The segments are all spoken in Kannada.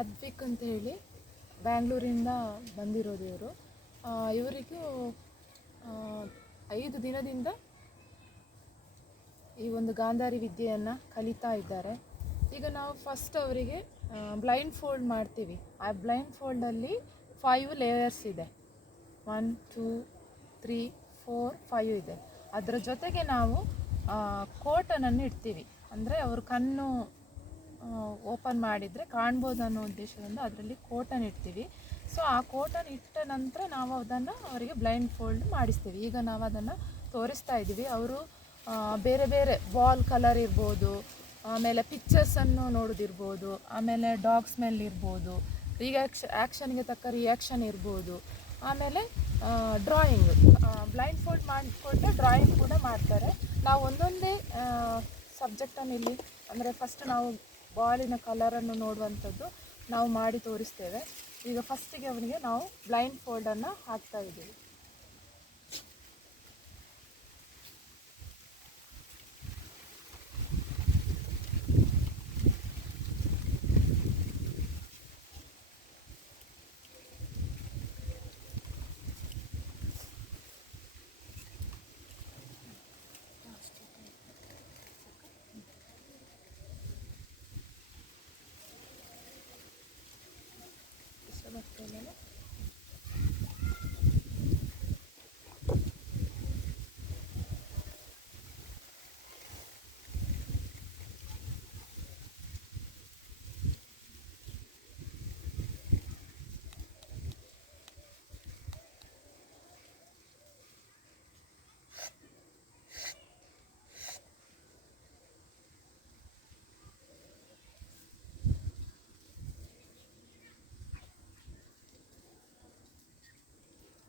ಅದ್ವಿಕ್ ಅಂತ ಹೇಳಿ ಬ್ಯಾಂಗ್ಳೂರಿಂದ ಬಂದಿರೋದು ಇವರು. ಇವರಿಗೂ 5 ದಿನದಿಂದ ಈ ಒಂದು ಗಾಂಧಾರಿ ವಿದ್ಯೆಯನ್ನು ಕಲಿತಾ ಇದ್ದಾರೆ. ಈಗ ನಾವು ಫಸ್ಟ್ ಅವರಿಗೆ ಬ್ಲೈಂಡ್ ಫೋಲ್ಡ್ ಮಾಡ್ತೀವಿ. ಆ ಬ್ಲೈಂಡ್ ಫೋಲ್ಡಲ್ಲಿ 5 ಲೇಯರ್ಸ್ ಇದೆ. 1 2 3 4 5 ಇದೆ. ಅದರ ಜೊತೆಗೆ ನಾವು ಕೋಟನನ್ನು ಇಡ್ತೀವಿ. ಅಂದರೆ ಅವರು ಕಣ್ಣು ಓಪನ್ ಮಾಡಿದರೆ ಕಾಣ್ಬೋದು ಅನ್ನೋ ಉದ್ದೇಶದಿಂದ ಅದರಲ್ಲಿ ಕೋಟನ್ ಇಡ್ತೀವಿ. ಸೊ ಆ ಕೋಟನ್ ಇಟ್ಟ ನಂತರ ನಾವು ಅದನ್ನು ಅವರಿಗೆ ಬ್ಲೈಂಡ್ ಫೋಲ್ಡ್ ಮಾಡಿಸ್ತೀವಿ. ಈಗ ನಾವು ಅದನ್ನು ತೋರಿಸ್ತಾ ಇದ್ದೀವಿ. ಅವರು ಬೇರೆ ಬೇರೆ ವಾಲ್ ಕಲರ್ ಇರ್ಬೋದು, ಆಮೇಲೆ ಪಿಕ್ಚರ್ಸನ್ನು ನೋಡೋದಿರ್ಬೋದು, ಆಮೇಲೆ ಡಾಗ್ ಸ್ಮೆಲ್ ಇರ್ಬೋದು, ಆ್ಯಕ್ಷನ್ಗೆ ತಕ್ಕ ರಿಯಾಕ್ಷನ್ ಇರ್ಬೋದು, ಆಮೇಲೆ ಡ್ರಾಯಿಂಗ್ ಬ್ಲೈಂಡ್ ಫೋಲ್ಡ್ ಮಾಡಿಕೊಟ್ಟೆ ಡ್ರಾಯಿಂಗ್ ಕೂಡ ಮಾಡ್ತಾರೆ. ನಾವು ಒಂದೊಂದೇ ಸಬ್ಜೆಕ್ಟನ್ನು ಇಲ್ಲಿ ಅಂದರೆ ಫಸ್ಟ್ ನಾವು ಬಾಲಿನ ಕಲರನ್ನು ನೋಡುವಂಥದ್ದು ನಾವು ಮಾಡಿ ತೋರಿಸ್ತೇವೆ. ಈಗ ಫಸ್ಟಿಗೆ ಅವನಿಗೆ ನಾವು ಬ್ಲೈಂಡ್ ಫೋಲ್ಡನ್ನು ಹಾಕ್ತಾ ಇದ್ದೀವಿ.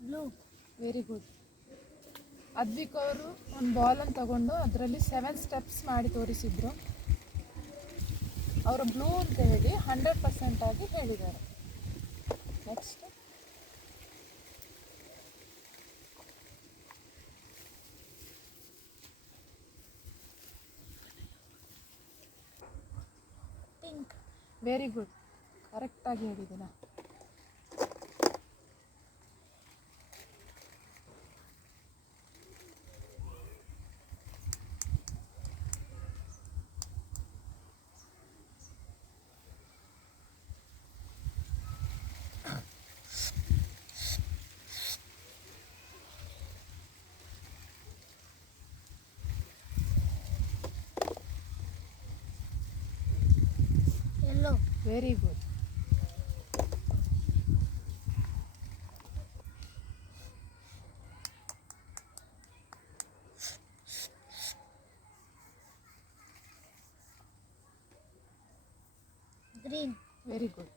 Blue, very good. ಅದ್ವಿಕ್ ಅವರು ಒಂದು ಬಾಲನ್ನು ತಗೊಂಡು ಅದರಲ್ಲಿ 7 ಸ್ಟೆಪ್ಸ್ ಮಾಡಿ ತೋರಿಸಿದ್ರು. ಅವರು ಬ್ಲೂ ಅಂತ ಹೇಳಿ 100% ಆಗಿ ಹೇಳಿದ್ದಾರೆ. ನೆಕ್ಸ್ಟ್ ಪಿಂಕ್, ವೆರಿ ಗುಡ್, ಕರೆಕ್ಟಾಗಿ ಹೇಳಿದ್ದೀನ. Very good. Green, very good.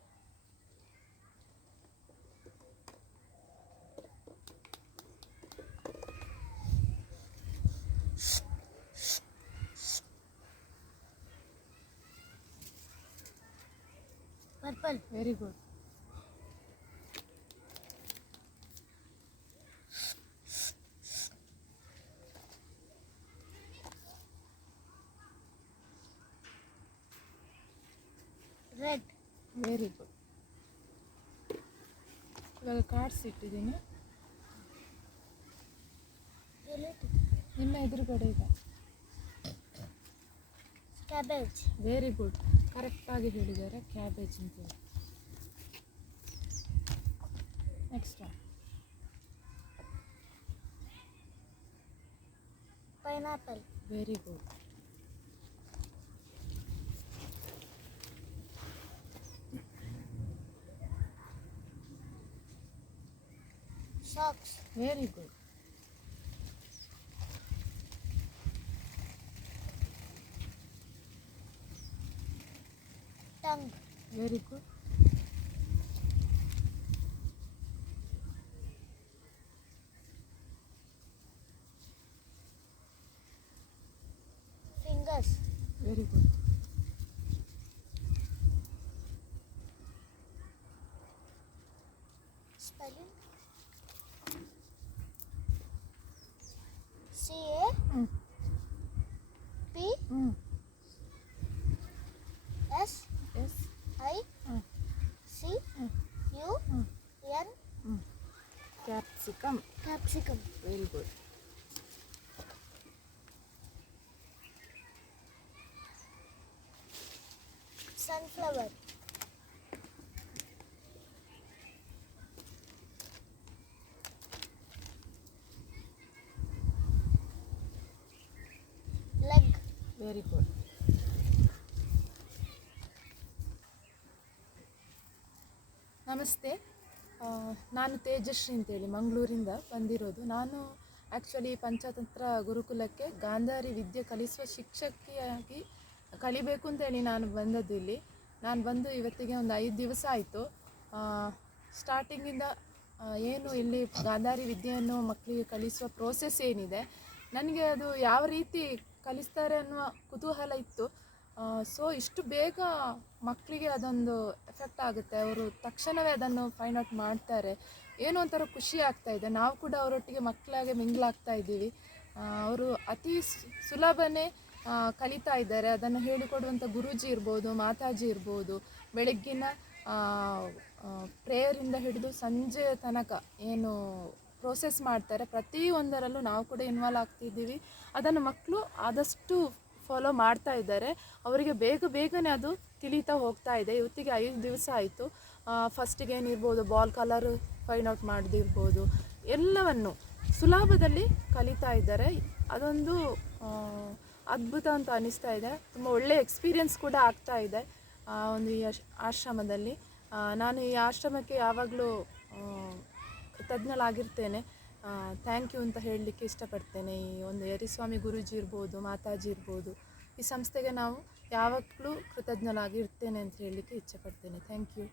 Purple, very good. Red, very good. ಇವಾಗ ಕಾರ್ಡ್ಸ್ ಇಟ್ಟಿದ್ದೀನಿ, ನಿಮ್ಮ ಎದುರುಗಡೆ ಇದೆ. ಕ್ಯಾಬೇಜ್, ವೆರಿ ಗುಡ್, ಕರೆಕ್ಟಾಗಿ ಹೇಳಿದ್ದಾರೆ, ಕ್ಯಾಬೇಜ್ ಅಂತೇಳಿ. Next pineapple, very good. Socks, very good. Tongue, very good. Fingers, very good. Spelling CAPS SI capsicum. Capsicum. Very good. Sunflower. Leg. Very good. ನಮಸ್ತೆ, ನಾನು ತೇಜಶ್ರೀ ಅಂತೇಳಿ ಮಂಗಳೂರಿಂದ ಬಂದಿರೋದು. ನಾನು ಆ್ಯಕ್ಚುಲಿ ಪಂಚತಂತ್ರ ಗುರುಕುಲಕ್ಕೆ ಗಾಂಧಾರಿ ವಿದ್ಯೆ ಕಲಿಸುವ ಶಿಕ್ಷಕಿಯಾಗಿ ಕಲಿಬೇಕು ಅಂತೇಳಿ ನಾನು ಬಂದದ್ದು ಇಲ್ಲಿ. ನಾನು ಬಂದು ಇವತ್ತಿಗೆ ಒಂದು 5 ದಿವಸ ಆಯಿತು. ಸ್ಟಾರ್ಟಿಂಗಿಂದ ಏನು ಇಲ್ಲಿ ಗಾಂಧಾರಿ ವಿದ್ಯೆಯನ್ನು ಮಕ್ಕಳಿಗೆ ಕಲಿಸುವ ಪ್ರೋಸೆಸ್ ಏನಿದೆ, ನನಗೆ ಅದು ಯಾವ ರೀತಿ ಕಲಿಸ್ತಾರೆ ಅನ್ನುವ ಕುತೂಹಲ ಇತ್ತು. ಸೊ ಇಷ್ಟು ಬೇಗ ಮಕ್ಕಳಿಗೆ ಅದೊಂದು ಎಫೆಕ್ಟ್ ಆಗುತ್ತೆ, ಅವರು ತಕ್ಷಣವೇ ಅದನ್ನು ಫೈಂಡ್ ಔಟ್ ಮಾಡ್ತಾರೆ, ಏನೋ ಒಂಥರ ಖುಷಿ ಆಗ್ತಾ ಇದೆ. ನಾವು ಕೂಡ ಅವರೊಟ್ಟಿಗೆ ಮಕ್ಕಳಾಗೆ ಮಿಂಗ್ಲಾಗ್ತಾ ಇದ್ದೀವಿ. ಅವರು ಅತಿ ಸುಲಭನೇ ಕಲಿತಾ ಇದ್ದಾರೆ. ಅದನ್ನು ಹೇಳಿಕೊಡುವಂಥ ಗುರೂಜಿ ಇರ್ಬೋದು, ಮಾತಾಜಿ ಇರ್ಬೋದು, ಬೆಳಗ್ಗಿನ ಪ್ರೇಯರಿಂದ ಹಿಡಿದು ಸಂಜೆ ತನಕ ಏನು ಪ್ರೋಸೆಸ್ ಮಾಡ್ತಾರೆ, ಪ್ರತಿಯೊಂದರಲ್ಲೂ ನಾವು ಕೂಡ ಇನ್ವಾಲ್ವ್ ಆಗ್ತಿದ್ದೀವಿ. ಅದನ್ನು ಮಕ್ಕಳು ಆದಷ್ಟು ಫಾಲೋ ಮಾಡ್ತಾ ಇದ್ದಾರೆ. ಅವರಿಗೆ ಬೇಗನೆ ಅದು ತಿಳಿತಾ ಹೋಗ್ತಾ ಇದೆ. ಇವತ್ತಿಗೆ 5 ದಿವಸ ಆಯಿತು. ಫಸ್ಟಿಗೆ ಏನಿರ್ಬೋದು, ಬಾಲ್ ಕಲರ್ ಫೈಂಡ್ ಔಟ್ ಮಾಡೋದಿರ್ಬೋದು, ಎಲ್ಲವನ್ನು ಸುಲಭದಲ್ಲಿ ಕಲಿತಾ ಇದ್ದಾರೆ. ಅದೊಂದು ಅದ್ಭುತ ಅಂತ ಅನಿಸ್ತಾ ಇದೆ. ತುಂಬ ಒಳ್ಳೆಯ ಎಕ್ಸ್ಪೀರಿಯನ್ಸ್ ಕೂಡ ಆಗ್ತಾ ಇದೆ ಒಂದು ಈ ಆಶ್ರಮದಲ್ಲಿ. ನಾನು ಈ ಆಶ್ರಮಕ್ಕೆ ಯಾವಾಗಲೂ ಕೃತಜ್ಞಳಾಗಿರ್ತೇನೆ. ಥ್ಯಾಂಕ್ ಯು ಅಂತ ಹೇಳಲಿಕ್ಕೆ ಇಷ್ಟಪಡ್ತೇನೆ. ಈ ಒಂದು ಯರಿಸ್ವಾಮಿ ಗುರೂಜಿ ಇರ್ಬೋದು, ಮಾತಾಜಿ ಇರ್ಬೋದು, ಈ ಸಂಸ್ಥೆಗೆ ನಾವು ಯಾವಾಗಲೂ ಕೃತಜ್ಞಳಾಗಿರ್ತೇನೆ ಅಂತ ಹೇಳಲಿಕ್ಕೆ ಇಷ್ಟಪಡ್ತೇನೆ. Thank you.